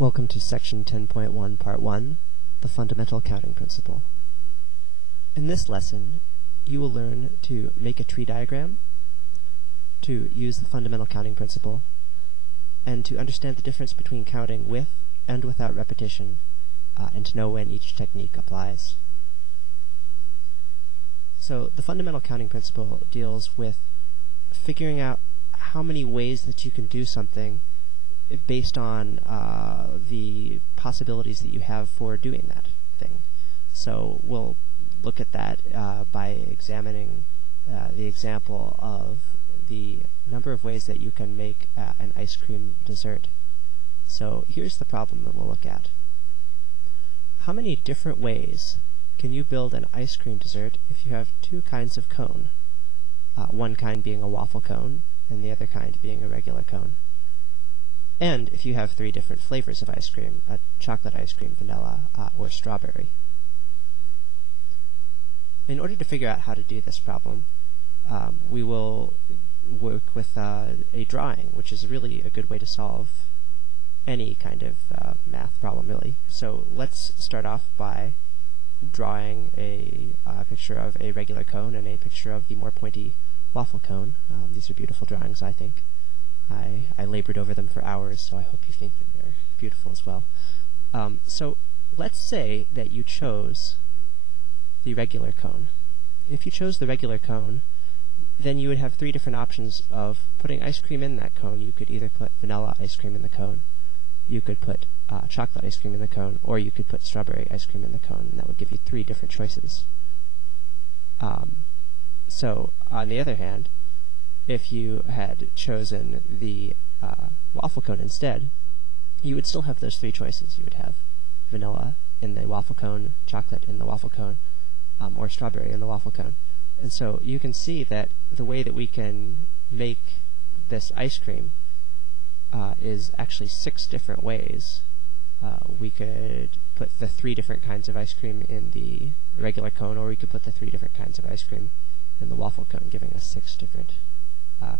Welcome to Section 10.1, Part 1, the Fundamental Counting Principle. In this lesson, you will learn to make a tree diagram, to use the Fundamental Counting Principle, and to understand the difference between counting with and without repetition, and to know when each technique applies. So, the Fundamental Counting Principle deals with figuring out how many ways that you can do something based on the possibilities that you have for doing that thing. So we'll look at that by examining the example of the number of ways that you can make an ice cream dessert. So here's the problem that we'll look at. How many different ways can you build an ice cream dessert if you have two kinds of cone? One kind being a waffle cone, and the other kind being a regular cone. And if you have three different flavors of ice cream, chocolate ice cream, vanilla, or strawberry. In order to figure out how to do this problem, we will work with a drawing, which is really a good way to solve any kind of math problem, really. So let's start off by drawing a picture of a regular cone and a picture of the more pointy waffle cone. These are beautiful drawings, I think. I labored over them for hours, so I hope you think that they're beautiful as well. So let's say that you chose the regular cone. If you chose the regular cone, then you would have three different options of putting ice cream in that cone. You could either put vanilla ice cream in the cone, you could put chocolate ice cream in the cone, or you could put strawberry ice cream in the cone, and that would give you three different choices. So on the other hand, if you had chosen the waffle cone instead, you would still have those three choices. You would have vanilla in the waffle cone, chocolate in the waffle cone, or strawberry in the waffle cone. And so you can see that the way that we can make this ice cream is actually 6 different ways. We could put the 3 different kinds of ice cream in the regular cone, or we could put the 3 different kinds of ice cream in the waffle cone, giving us 6 different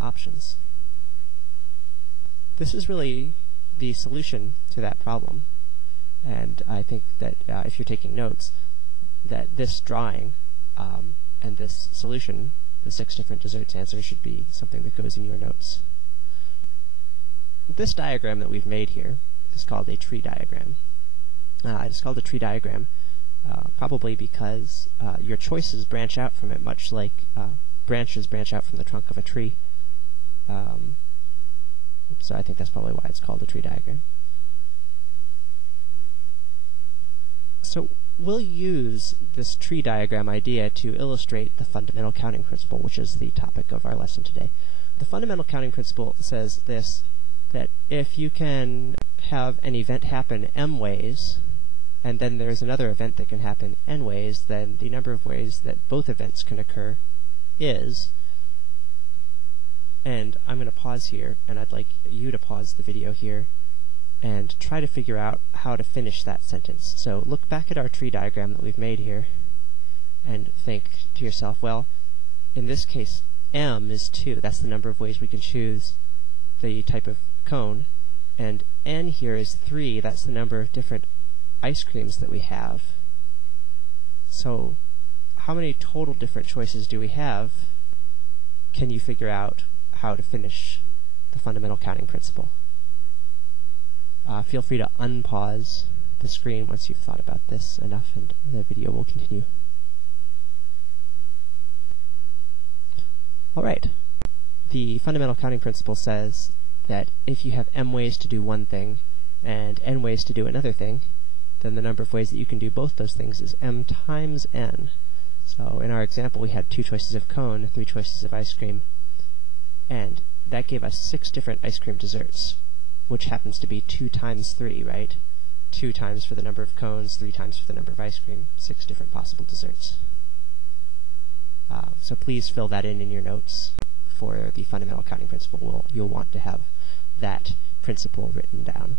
options. This is really the solution to that problem, and I think that if you're taking notes, that this drawing and this solution, the 6 different desserts answer, should be something that goes in your notes. This diagram that we've made here is called a tree diagram. It's called a tree diagram probably because your choices branch out from it, much like branches branch out from the trunk of a tree. So I think that's probably why it's called a tree diagram. So we'll use this tree diagram idea to illustrate the fundamental counting principle, which is the topic of our lesson today. The fundamental counting principle says this, that if you can have an event happen m ways, and then there's another event that can happen n ways, then the number of ways that both events can occur is, and I'm going to pause here, and I'd like you to pause the video here and try to figure out how to finish that sentence. So look back at our tree diagram that we've made here and think to yourself, well, in this case, m is 2. That's the number of ways we can choose the type of cone, and n here is 3. That's the number of different ice creams that we have. So how many total different choices do we have? Can you figure out how to finish the fundamental counting principle? Feel free to unpause the screen once you've thought about this enough, and the video will continue. Alright, the fundamental counting principle says that if you have m ways to do one thing and n ways to do another thing, then the number of ways that you can do both those things is m times n. So in our example, we had 2 choices of cone, 3 choices of ice cream, and that gave us 6 different ice cream desserts, which happens to be 2 times 3, right? 2 times for the number of cones, 3 times for the number of ice cream, 6 different possible desserts. So please fill that in your notes for the fundamental counting principle. You'll want to have that principle written down.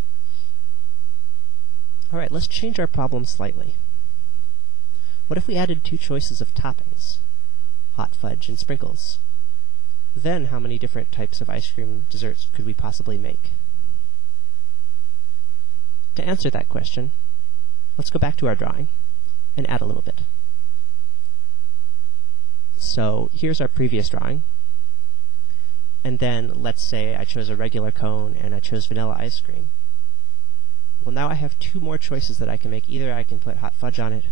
Alright, let's change our problem slightly. What if we added 2 choices of toppings, hot fudge and sprinkles? Then how many different types of ice cream desserts could we possibly make? to answer that question, let's go back to our drawing and add a little bit. So here's our previous drawing. And then let's say I chose a regular cone and I chose vanilla ice cream. Well, now I have two more choices that I can make. Either I can put hot fudge on it,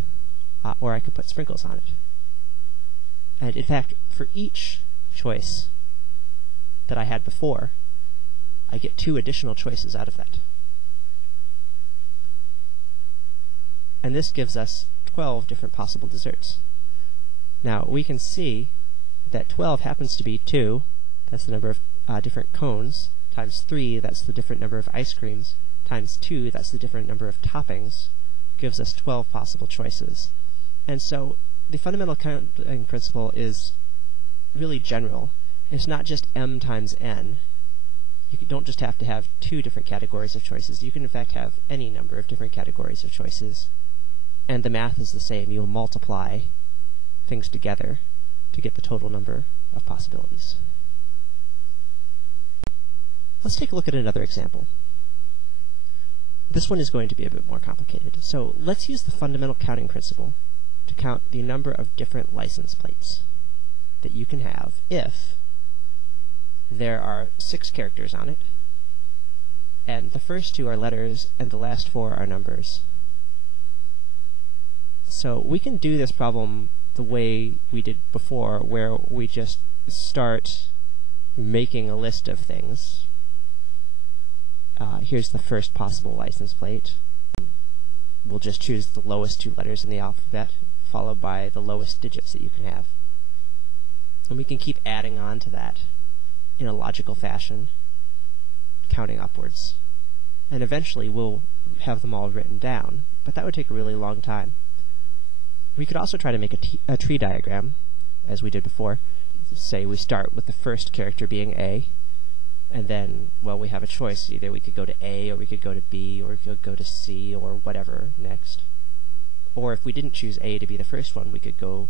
or I can put sprinkles on it. And in fact, for each choice that I had before, I get two additional choices out of that. And this gives us 12 different possible desserts. Now, we can see that 12 happens to be 2, that's the number of different cones, times 3, that's the different number of ice creams, times 2, that's the different number of toppings, gives us 12 possible choices. And so the fundamental counting principle is really general. It's not just m times n. You don't just have to have 2 different categories of choices. You can in fact have any number of different categories of choices. And the math is the same. You'll multiply things together to get the total number of possibilities. Let's take a look at another example. This one is going to be a bit more complicated. So let's use the fundamental counting principle to count the number of different license plates that you can have if there are 6 characters on it, and the first 2 are letters and the last 4 are numbers. So we can do this problem the way we did before, where we just start making a list of things. Here's the first possible license plate. We'll just choose the lowest 2 letters in the alphabet, followed by the lowest digits that you can have. And we can keep adding on to that in a logical fashion, counting upwards. And eventually we'll have them all written down, but that would take a really long time. We could also try to make a tree diagram, as we did before. Say we start with the first character being A, and then, well, we have a choice. Either we could go to A, or we could go to B, or we could go to C, or whatever next. Or if we didn't choose A to be the first one, we could go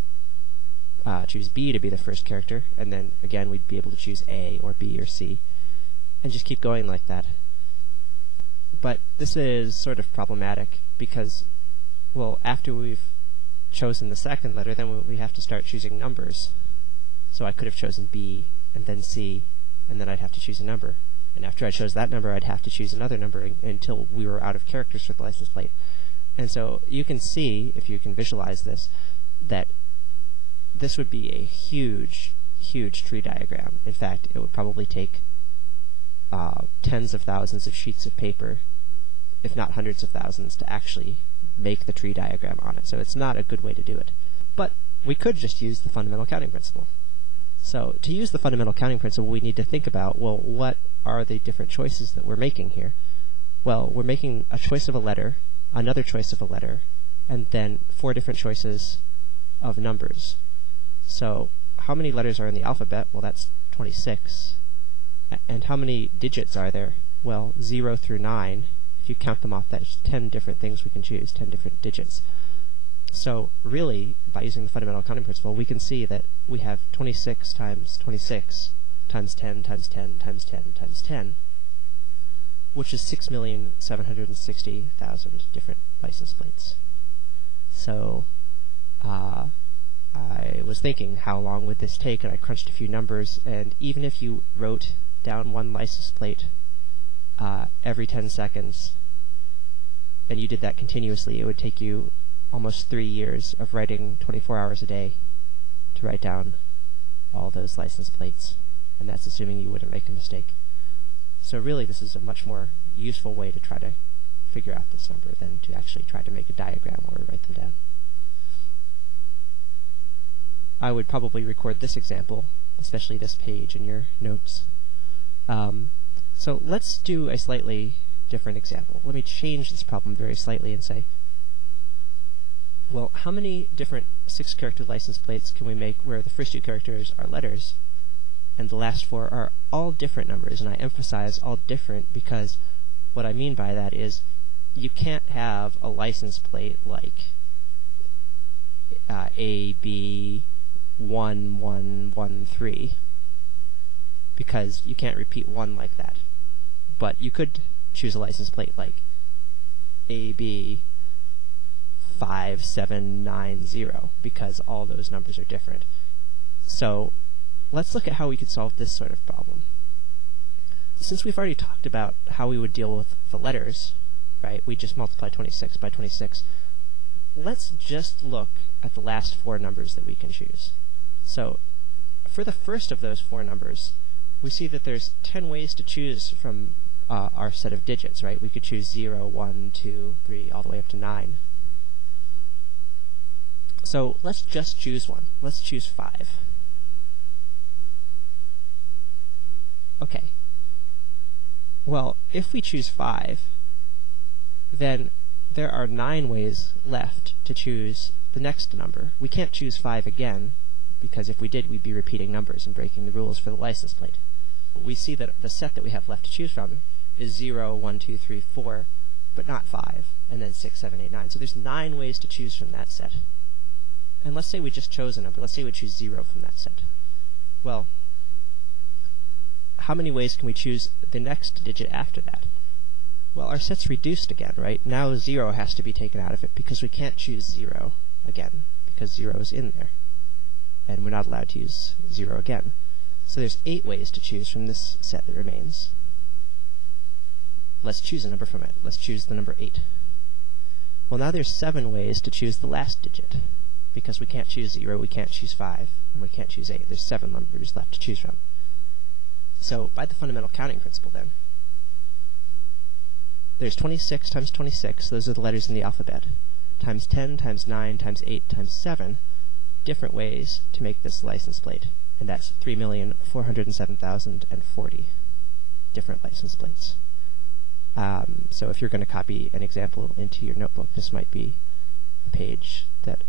choose B to be the first character, and then again we'd be able to choose A or B or C, and just keep going like that. But this is sort of problematic because, well, after we've chosen the second letter, then we have to start choosing numbers. So I could have chosen B and then C, and then I'd have to choose a number. And after I chose that number, I'd have to choose another number until we were out of characters for the license plate. And so you can see, if you can visualize this, that this would be a huge, huge tree diagram. In fact, it would probably take tens of thousands of sheets of paper, if not hundreds of thousands, to actually make the tree diagram on it. So it's not a good way to do it. But we could just use the fundamental counting principle. So to use the fundamental counting principle, we need to think about, well, what are the different choices that we're making here? Well, we're making a choice of a letter, another choice of a letter, and then 4 different choices of numbers. So how many letters are in the alphabet? Well, that's 26. And how many digits are there? Well, 0 through 9. If you count them off, that's 10 different things we can choose, 10 different digits. So really, by using the fundamental counting principle, we can see that we have 26 times 26 times 10 times 10 times 10 times 10, which is 6,760,000 different license plates. So I was thinking, how long would this take? And I crunched a few numbers, and even if you wrote down one license plate every 10 seconds, and you did that continuously, it would take you almost 3 years of writing 24 hours a day to write down all those license plates, and that's assuming you wouldn't make a mistake. So really, this is a much more useful way to try to figure out this number than to actually try to make a diagram or write them down. I would probably record this example, especially this page, in your notes. So let's do a slightly different example. Let me change this problem very slightly and say, well, how many different 6-character license plates can we make where the first 2 characters are letters and the last 4 are all different numbers? And I emphasize all different because what I mean by that is you can't have a license plate like AB1113 because you can't repeat 1 like that. But you could choose a license plate like AB 5790 because all those numbers are different. So let's look at how we could solve this sort of problem. Since we've already talked about how we would deal with the letters, right, we just multiply 26 by 26, let's just look at the last four numbers that we can choose. So for the first of those four numbers, we see that there's 10 ways to choose from our set of digits, right? We could choose 0, 1, 2, 3, all the way up to 9. So let's just choose one. Let's choose 5. Okay. Well, if we choose 5, then there are 9 ways left to choose the next number. We can't choose 5 again, because if we did, we'd be repeating numbers and breaking the rules for the license plate. We see that the set that we have left to choose from is 0, 1, 2, 3, 4, but not 5, and then 6, 7, 8, 9. So there's 9 ways to choose from that set. And let's say we just chose a number. Let's say we choose 0 from that set. Well, how many ways can we choose the next digit after that? Well, our set's reduced again, right? Now 0 has to be taken out of it because we can't choose 0 again, because 0 is in there. And we're not allowed to use 0 again. So there's 8 ways to choose from this set that remains. Let's choose a number from it. Let's choose the number 8. Well, now there's 7 ways to choose the last digit, because we can't choose 0, we can't choose 5, and we can't choose 8. There's 7 numbers left to choose from. So by the fundamental counting principle then, there's 26 times 26, those are the letters in the alphabet, times 10 times 9 times 8 times 7, different ways to make this license plate, and that's 3,407,040 different license plates. So if you're going to copy an example into your notebook, this might be a page that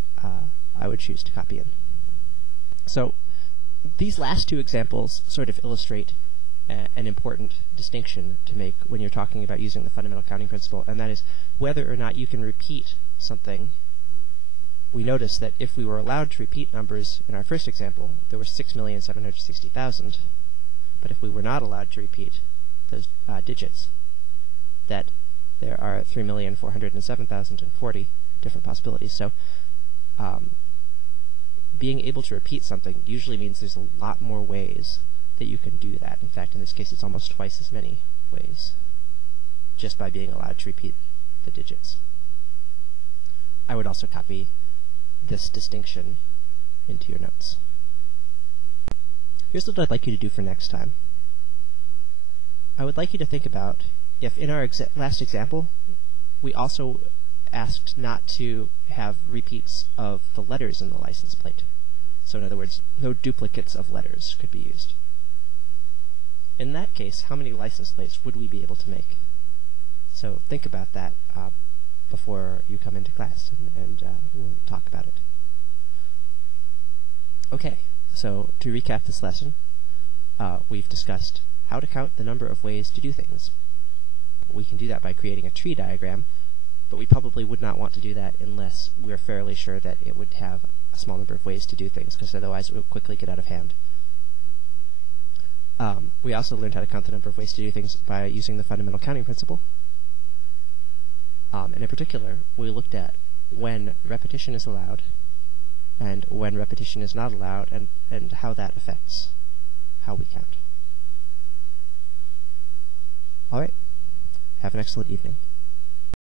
I would choose to copy in. So these last two examples sort of illustrate an important distinction to make when you're talking about using the fundamental counting principle, and that is whether or not you can repeat something. We notice that if we were allowed to repeat numbers in our first example, there were 6,760,000, but if we were not allowed to repeat those digits, that there are 3,407,040 different possibilities. So being able to repeat something usually means there's a lot more ways that you can do that. In fact, in this case, it's almost twice as many ways, just by being allowed to repeat the digits. I would also copy this distinction into your notes. Here's what I'd like you to do for next time. I would like you to think about if in our last example, we also asked not to have repeats of the letters in the license plate. So in other words, no duplicates of letters could be used. In that case, how many license plates would we be able to make? So think about that before you come into class, and we'll talk about it. Okay, so to recap this lesson, we've discussed how to count the number of ways to do things. We can do that by creating a tree diagram, but we probably would not want to do that unless we're fairly sure that it would have a small number of ways to do things, because otherwise it would quickly get out of hand. We also learned how to count the number of ways to do things by using the fundamental counting principle. And in particular, we looked at when repetition is allowed and when repetition is not allowed, and how that affects how we count. All right. Have an excellent evening.